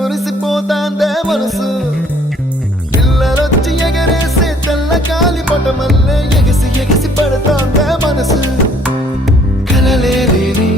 మురిసిపోతాందే మనసు పిల్లలొచ్చి ఎగరేసే తెల్ల కాలి పటమల్లే ఎగిసి ఎగిసి పడతాందే మనసు కలలే లేని